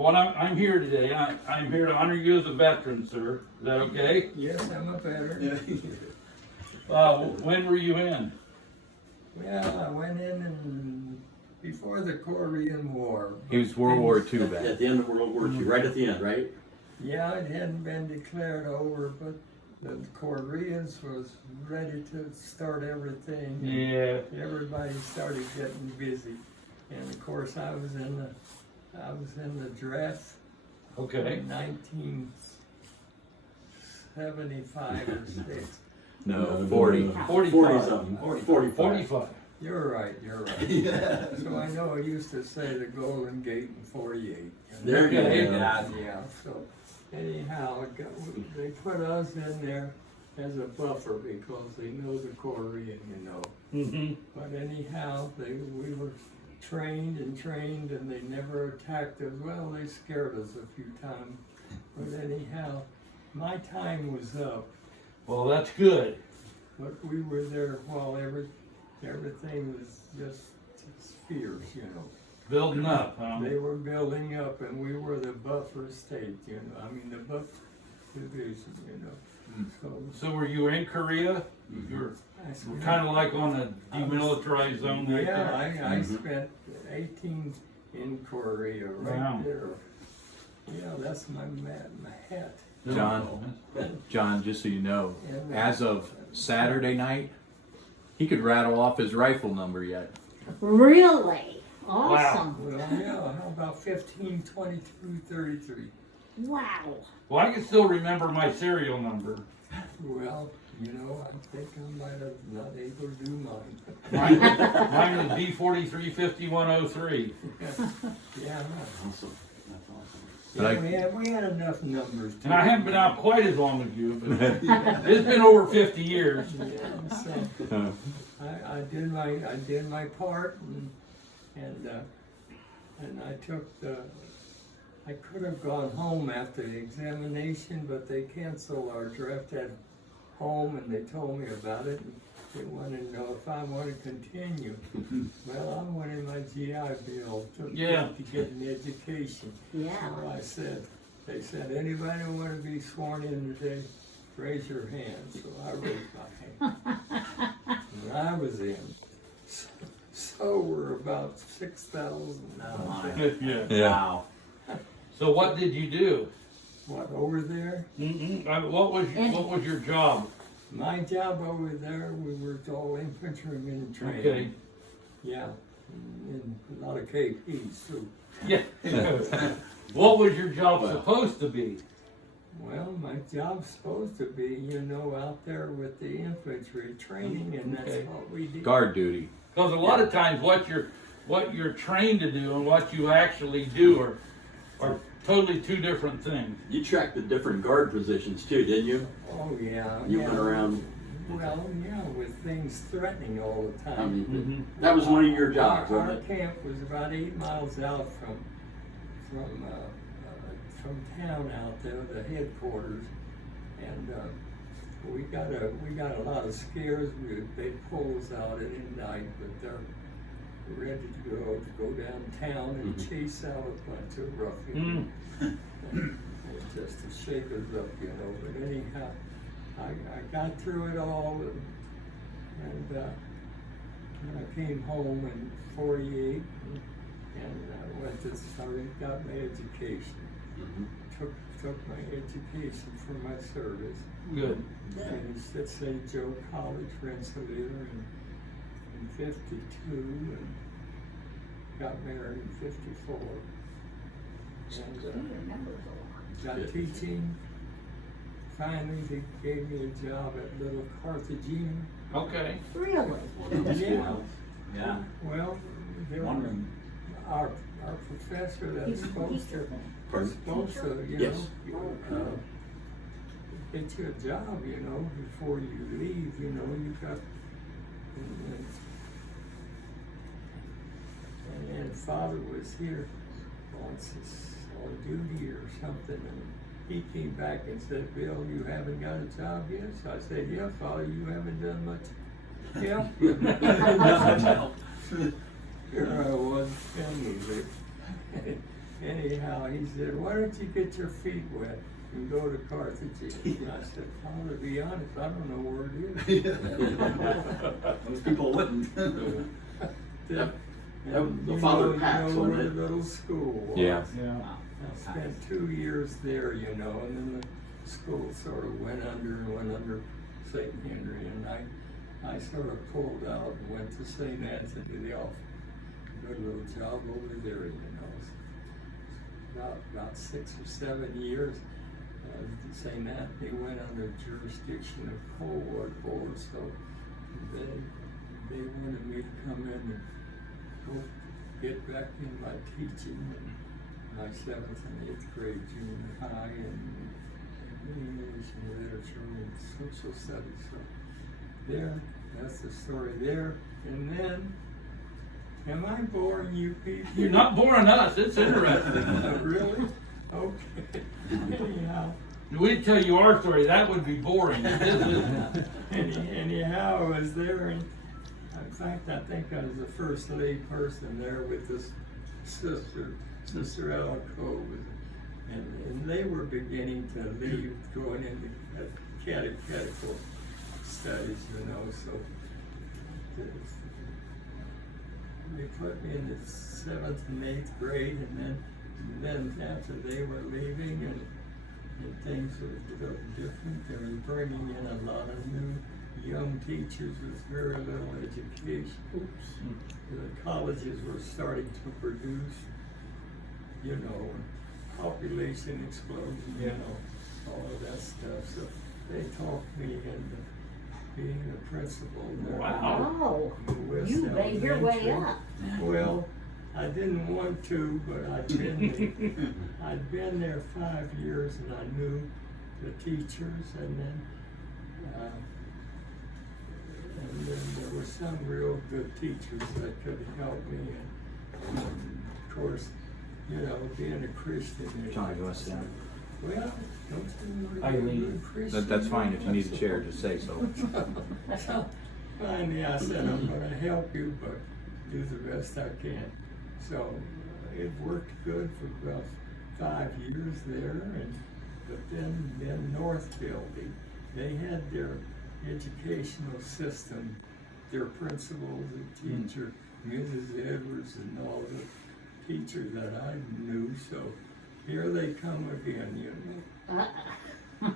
Well, I'm here today. I'm here to honor you as a veteran, sir. Is that okay? Yes, I'm a veteran. When were you in? Well, I went in before the Korean War. He was World War II back. At the end of World War II, right at the end, right? Yeah, it hadn't been declared over, but the Koreans was ready to start everything. Yeah. Everybody started getting busy, and of course I was in the draft. Okay. In 1975 or 6. No, 40. 45. something. 45. You're right. Yeah. So I know it used to say the Golden Gate in 48. There you Okay. go. Yeah, so anyhow, they put us in there as a buffer because they know the Korean, you know. Mm-hmm. But anyhow, we were trained, and they never attacked us. Well, they scared us a few times. But anyhow, my time was up. Well, that's good. But we were there while everything was just fierce, you know. Building up, huh? They were building up, and we were the buffer state, you know. I mean, the buffer division, you know. So were you in Korea? You're kind of like on a demilitarized zone right Yeah, there? I spent 18 in Korea, right Wow. there. Yeah, that's my hat. John, just so you know, And, as of Saturday night, he could rattle off his rifle number yet. Really? Awesome. Well, yeah, how about 15, 22, 33? Wow. Well, I can still remember my serial number. Well, you know, I think I might have not able to do mine. Mine was B435103. Yeah, Awesome. That's awesome. But we had enough numbers. And I haven't been out quite as long as you, but it's been over 50 years. Yeah, so I did my part, and I took I could have gone home after the examination, but they canceled our draft at home, and they told me about it. And they wanted to know if I want to continue. Well, I wanted my GI Bill to get an education. Yeah. So they said, anybody want to be sworn in today? Raise your hand. So I raised my hand. And I was in. So we're about 6,000 now. Yeah. Wow. So what did you do? What, over there? What was your job? My job over there, we were all infantrymen training. Okay. Yeah, and a lot of KPs too. Yeah. What was your job supposed to be? Well, my job's supposed to be, you know, out there with the infantry training, and that's Okay. what we did. Guard duty. Because a lot of times what you're trained to do and what you actually do are totally two different things. You tracked the different guard positions too, didn't you? Oh, yeah. You yeah. went around. Well, yeah, with things threatening all the I time. mean, that was one of your jobs, Our wasn't it? camp was about 8 miles out from town out there, the headquarters, and we got a lot of scares. They pull us out at night, but they're ready to go downtown and chase out a bunch of ruffians. Just to shake us up, you know. But anyhow, I got through it all, and I came home in 48, and I got my education. Took my education for my service. Good. Finished at St. Joe College, Rensselaer in 52, and got married in 54. And got teaching. Finally, they gave me a job at Little Carthagena. Okay. Really? Yeah. Yeah. Well, our professor that's supposed to, you Yes. know, get you a job, you know, before you leave, you know, you got, and Father was here on duty or something, and he came back and said, Bill, you haven't got a job yet? So I said, yeah, Father, you haven't done much. Yeah. Here I was, anyhow, he said, why don't you get your feet wet and go to Carthage? And I said, Father, to be honest, I don't know where it is. Most people wouldn't. And the you father know, packs, you know wasn't where it? the little school was. Yeah. Yeah. I spent 2 years there, you know, and then the school sort of went under St. Henry, and I sort of pulled out and went to St. Anthony the Alpha. Good little job over there, you know. About 6 or 7 years. St. Anthony went under jurisdiction of Cold War Board, so they wanted me to come in and go get back in my teaching in my 7th and 8th grade junior high and English and literature and social studies. So there, that's the story there. And then, am I boring you people? You're not boring us. It's interesting. Really? Okay. Anyhow. If we'd tell you our story, that would be boring. Anyhow, I was there, and in fact, I think I was the first lay person there with this Sister Ellen Cove, and they were beginning to leave, going into catechetical studies, you know, so they put me in the 7th and 8th grade, and then after they were leaving, and things were a little different. They were bringing in a lot of new young teachers with very little education. The colleges were starting to produce, you know, population explosion, you know, all of that stuff. So they talked me into being a principal there. Wow. Oh, in West you made your way Elementary. up. Well, I didn't want to, but I'd been there 5 years, and I knew the teachers, and then there were some real good teachers that could help me. And of course, you know, being a Christian. John, you want to sit down? Well, don't you want to I be a leave. good Christian? That's fine. If you need a chair, just say so. So finally, I said, I'm going to help you, but do the best I can. So it worked good for about 5 years there, but then Northville, they had their educational system, their principals, the teacher, Mrs. Edwards, and all the teachers that I knew. So here they come again, you know.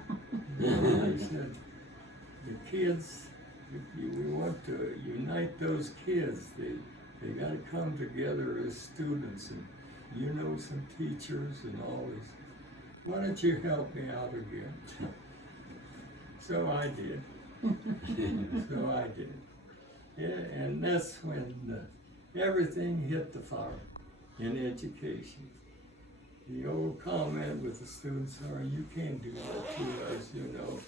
And they said, the kids, we want to unite those kids. They got to come together as students, and you know some teachers and all this. Why don't you help me out again? So I did. Yeah, and that's when everything hit the fire in education. The old comment with the students are, you can't do that to us, you know.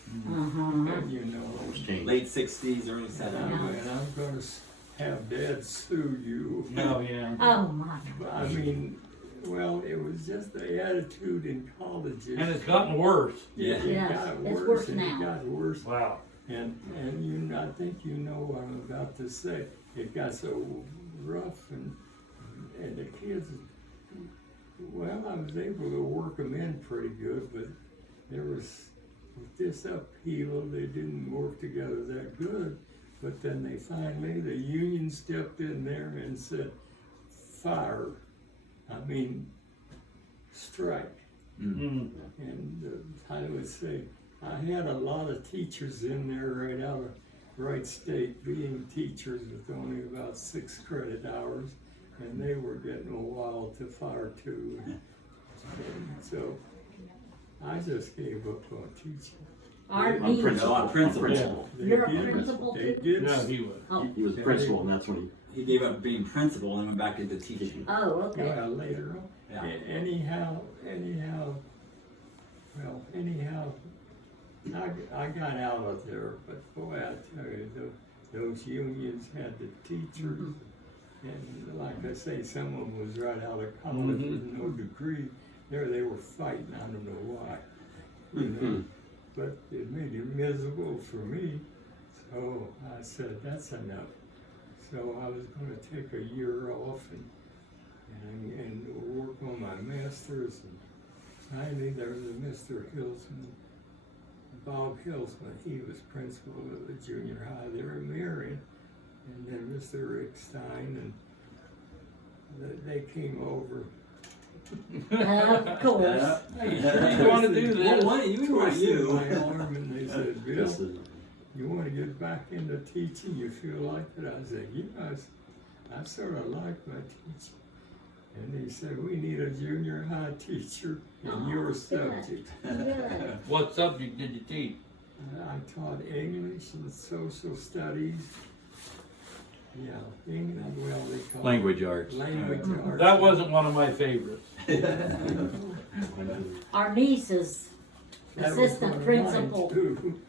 And you know. Late 60s, early And 70s. I'm gonna have Dad sue you. No, yeah. Oh, my. I mean, well, it was just the attitude in colleges. And it's gotten worse. Yeah. It Yes, got it's worse, worse and now. it got worse. Wow. And I think you know what I'm about to say. It got so rough, and the kids, well, I was able to work them in pretty good, but there was, with this upheaval, they didn't work together that good. But then the union stepped in there and said, strike. Mm. And I would say, I had a lot of teachers in there right out of Wright State being teachers with only about 6 credit hours, and they were getting a while to fire too. And so I just gave up on teaching. Our I'm principal. principal. They You're a did- principal They too? did. No, he was. Oh, He was principal, and that's when he gave up being principal and went back into teaching. oh, okay. Well, later on. Yeah. Anyhow, I got out of there, but boy, I tell you, those unions had the teachers, and like I say, some of them was right out of college with no degree. There they were fighting, I don't know why, you know, but it made it miserable for me. So I said, that's enough. So I was gonna take a year off and and work on my masters. And finally, there was a Mr. Hilsman, Bob Hilsman. He was principal of the junior high there in Marion. And then Mr. Rick Stein, and they came over. Of course. Hey, sure you want to do this? Well, why you? Why Twisted you? my arm, and they said, Bill, you want to get back into teaching? You feel like it? I said, yes. I sort of like my teaching. And he said, we need a junior high teacher in Oh, your good. subject. Good. What subject did you teach? I taught English and social studies. Yeah, English, well, they call Language it arts. language arts. That wasn't one of my favorites. Our niece is That was assistant one of principal. mine, too.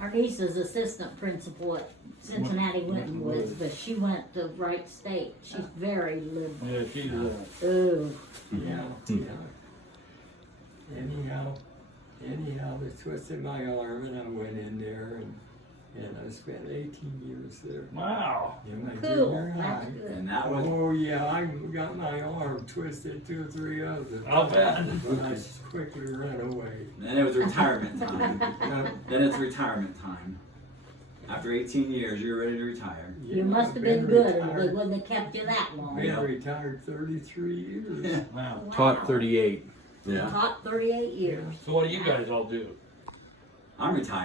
Our niece is assistant principal at Cincinnati Wintonwoods, but she went to Wright State. She's very liberal. Yeah, she's Ooh. Yeah, yeah. Anyhow, they twisted my arm and I went in there and I spent 18 years there wow. in my Cool. junior high. That's good. And that was Oh yeah, I got my arm twisted 2 or 3 others. I'll bet. But I quickly ran away. then it was retirement time. Then it's retirement time. After 18 years, you're ready to retire. Yeah, You must I've have been good, or they retired- wouldn't have kept you that long. Been Yeah. retired 33 years. Wow. Taught 38. Taught 38 years. So what do you guys all do? I'm retired.